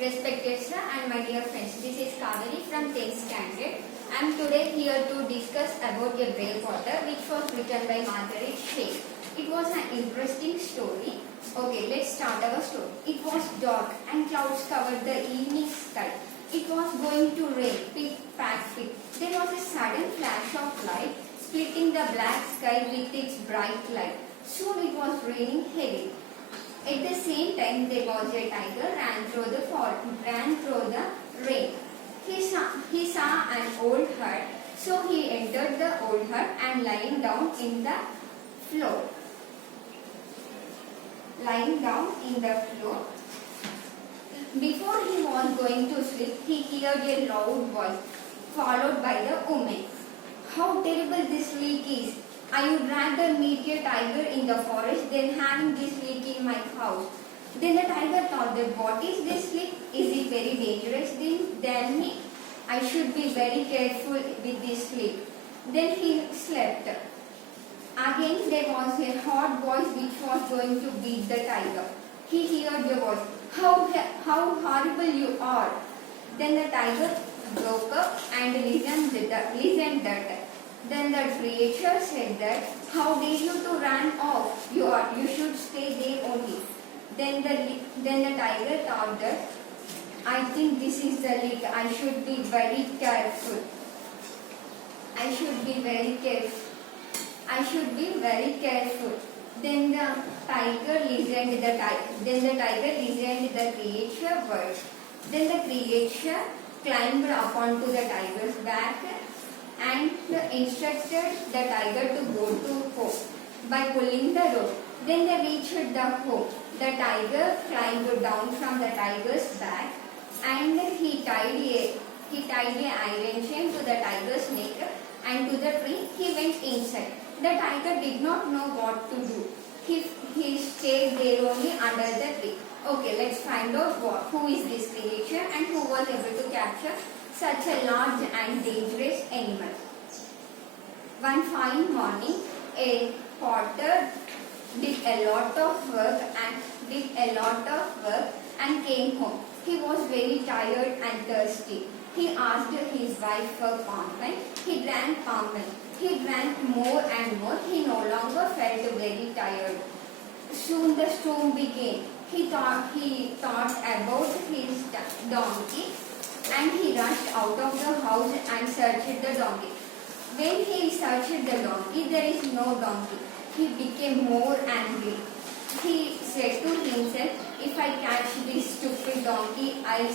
Respected sir and my dear friends, this is Kaveri from 10th standard. I am today here to discuss about a brave water which was written by Margaret Shea. It was an interesting story. Okay, let's start our story. It was dark and clouds covered the evening sky. It was going to rain, pick, pack, pick. There was a sudden flash of light, splitting the black sky with its bright light. Soon it was raining heavy. At the same time, there was a tiger ran through the rain. He saw an old hut, so he entered the old hut and lying down in the floor. Before he was going to sleep, he heard a loud voice, followed by the woman. How terrible this leak is! I would rather meet a tiger in the forest than having this leak in my house. Then the tiger thought that what is this leak? Is it very dangerous than me? I should be very careful with this leak. Then he slept. Again there was a hot voice which was going to beat the tiger. He heard the voice. How horrible you are! Then the tiger broke up and listened that. Then the creature said that, how dare you to run off? You should stay there only. Then the tiger thought that, I think this is the leak. I should be very careful. Then the tiger listened the creature words. Then the creature climbed up onto the tiger's back and instructed the tiger to go to home by pulling the rope. Then they reached the home. The tiger climbed down from the tiger's back and he tied a iron chain to the tiger's neck and to the tree. He went inside. The tiger did not know what to do. He stayed there only under the tree. Okay, let's find out who is this creature and who was able to capture such a large and dangerous animal. One fine morning, a potter did a lot of work and came home. He was very tired and thirsty. He asked his wife for palm wine. He drank palm wine. He drank more and more. He no longer felt very tired. Soon the storm began. He thought about his donkey and he rushed out of the house and searched the donkey. When he searched the donkey, there is no donkey. He became more angry. He said to himself, if I catch this stupid donkey, I'll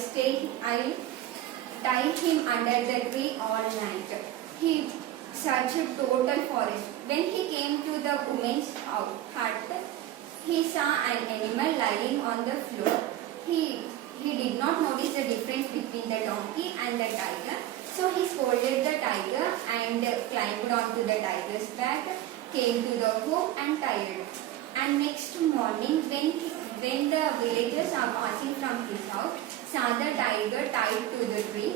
tie him under the tree all night. He searched total forest. When he came to the woman's hut, he saw an animal lying on the floor. He did not notice the difference between the donkey and the tiger. So he scolded the tiger and climbed onto the tiger's back, came to the home and tied it. And next morning when the villagers are passing from his house, saw the tiger tied to the tree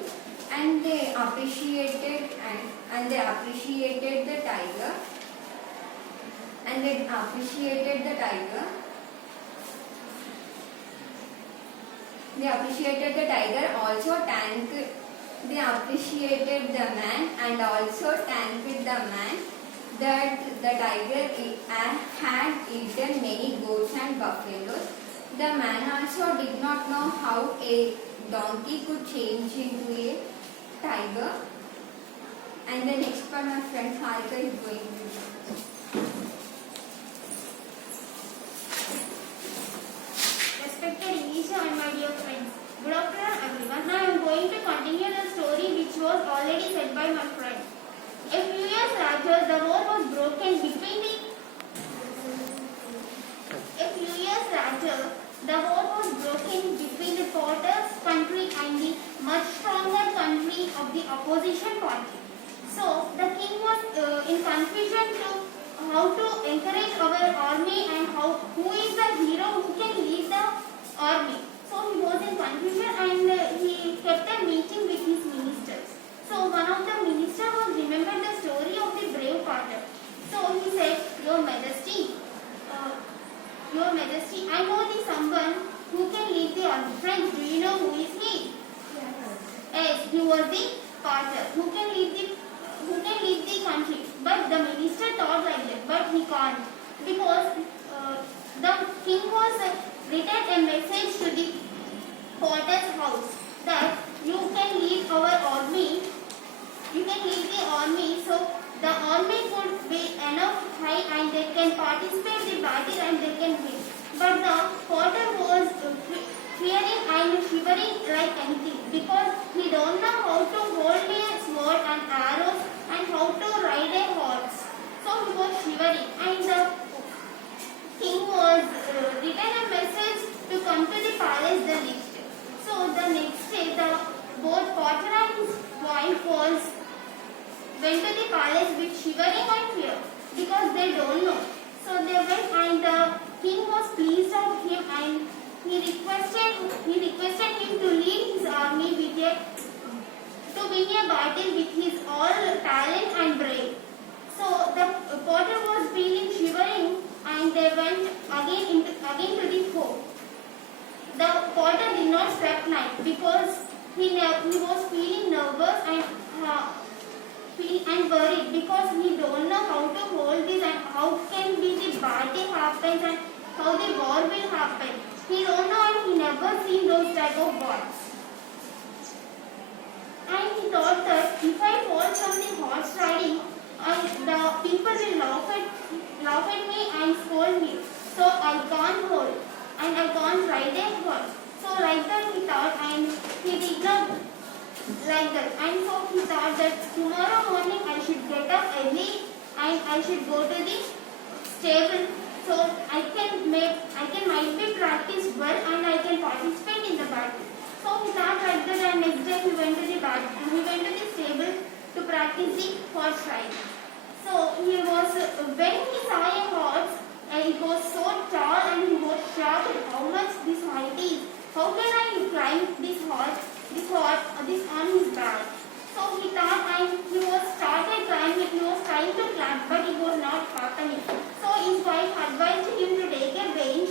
and they appreciated the tiger. They appreciated the tiger, also they appreciated the man and also thanked the man that the tiger had eaten many goats and buffaloes. The man also did not know how a donkey could change into a tiger. And the next part my friend Harika is going to do. Respected English and my dear friends, good afternoon everyone. Now I am going to continue the story which was already said by my friend. A few years later, the war was broken between the potter's country and the much stronger country of the opposition party. So the king was in confusion to how to encourage our army and who is the hero who can lead the army. So he was in confusion and he kept a meeting with his ministers. So one of the ministers was remembered the story of the brave potter. So he said, Your Majesty, I know the someone who can lead the Friends, do you know who is he? Yes, he was the potter who can lead the country. But the minister thought like that, but he can't, because the king was written a message to the potter's house that you can lead our army, you can lead the army, so the army would be enough high and they can participate in the battle and they can win. But the potter was fearing and shivering like anything, because he don't know how to hold a sword and arrows and how to ride a horse. So he was shivering, and the king was written a message to come to the palace the next day. So the next day, both potter and his wife went to the palace with shivering and fear, because they don't know. So they went, and the king was pleased of him, and he requested him to lead his army to win a battle with his all talent and brave. So the potter was feeling shivering, and they went again to the fort. The potter did not sleep night, because he was feeling nervous and worried, because he don't know how to hold this and how can be the battle happens and how the war will happen. He don't know, and he never seen those type of wars. And he thought that if I fall from the horse riding, the people will laugh at me and scold me. So I can't hold and I can't ride a horse. So like that he thought, and he did not like that. And so he thought that tomorrow morning I should get up early and I should go to the stable, so I can might be practice well and I can participate in the battle. So he thought like that, and next day he went to the stable to practice the horse riding. So when he saw a horse, it was so tall and he was shocked at how much this height is. How can I climb this on his back? So he thought, and he was trying to climb, but it was not happening. So his wife advised him to take a bench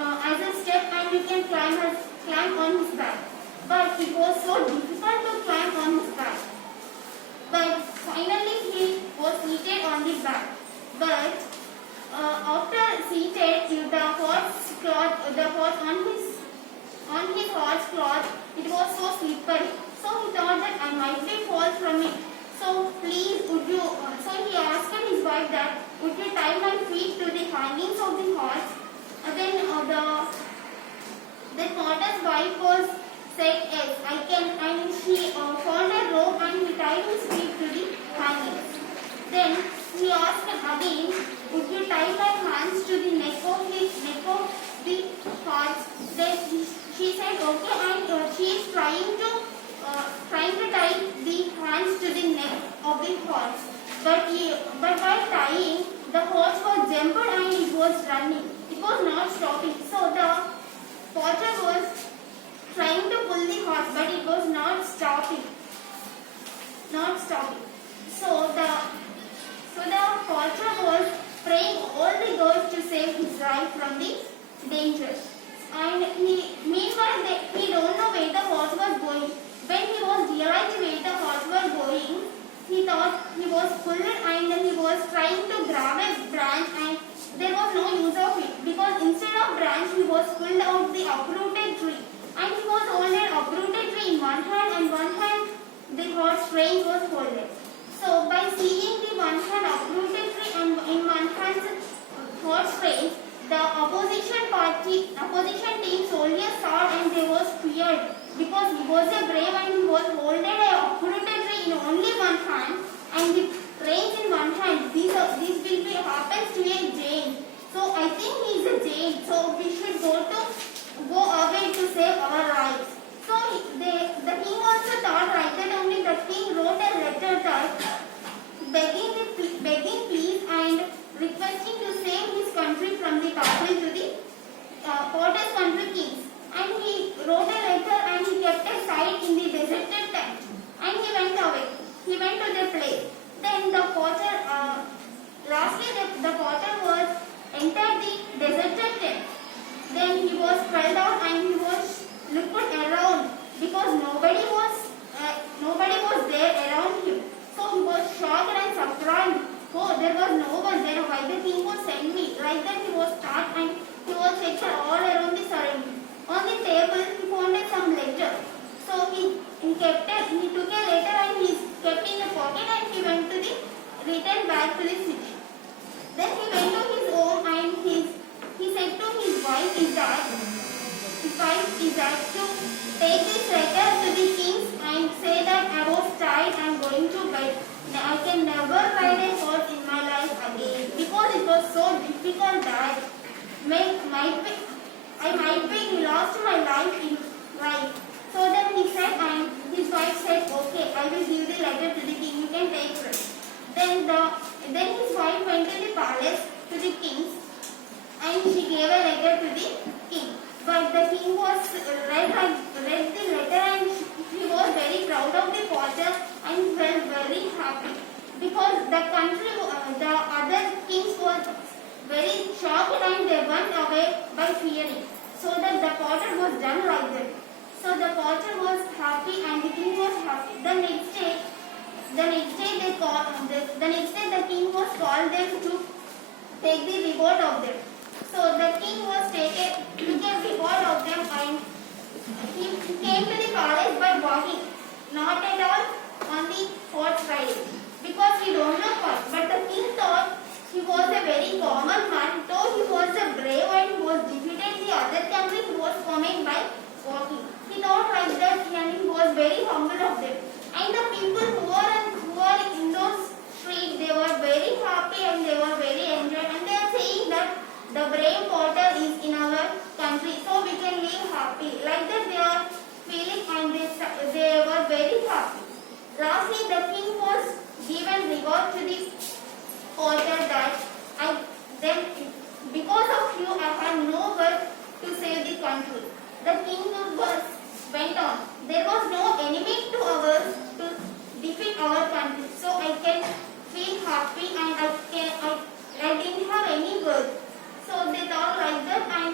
as a step, and he can climb on his back. But it was so difficult to climb on his back. But finally he was seated on the back. But after seated, the horse on his horse cloth, it was so slippery. So he thought that I might be fall from it. So please, so he asked his wife that, would you tie my feet to the hangings of the horse? And then the potter's wife said yes, I can, and she found a rope and he tied his feet to the hangings. Then he asked again, would you tie my hands to the neck of the horse? Then she said okay, and she is trying to tie the hands to the neck of the horse. But while tying, the horse was jumped and it was running. It was not stopping. So the potter was trying to pull the horse, but it was not stopping. So the potter was praying all the gods to save his life from the danger. And meanwhile he don't know where the horse was going. When he was realized where the horse was going, he thought he was pulled, and he was trying to grab a branch, and there was no use of it, because instead of branch he was pulled out the uprooted tree, and he was holding uprooted tree in one hand, and one hand the horse rein was holding. So by seeing the one hand uprooted tree and in one hand horse rein, the opposition team soldiers saw, and they was feared, because he was a brave and he was holding a uprooted tree in only one hand and the reins in one hand. This will be happens to a Jain. So I think he is a Jain. So we should go away to save our lives. So the king also thought like that only. The king wrote a letter that begging please and requesting to save his country from the battle to the potter's country kings. And he wrote a letter and he kept a side in the deserted tent. And he went away. He went to the place. Then the potter, lastly the potter was entered the deserted tent. Then he was fell down and he to the city. Then he went to his home and he said to his wife is that to take this letter to the kings and say that I was tired and going to bed. I can never ride a horse in my life again because it was so difficult that I might be lost my life. So then he said, and his wife said, okay, I will give the letter to the king. You can take it. Then his wife went to the palace to the kings, and she gave a letter to the king. But the king was read the letter, and he was very proud of the porter and felt very happy because the other kings were very shocked and they went away by fearing. So that the porter was done like that. So the porter was happy and the king was happy. The next day the king was called them to take the reward of them. So the king took a reward of them and he came to the palace by walking, not at all on the horse riding, because he don't know what. But the king thought he was a very common man, though he was a brave and he was defeated the other country, he was coming by walking. He thought like that and he was very humble of them. And the people who were in those streets, they were very happy and they were very enjoyed, and they are saying that the brave porter is in our country, so we can live happy. Like that they are feeling and they were very happy. Lastly, the king was given reward to the porter that because of you I had no work to save the country. The king went on. There was no enemy to ours to defeat our country, so I can feel happy and I didn't have any work. So they thought like that and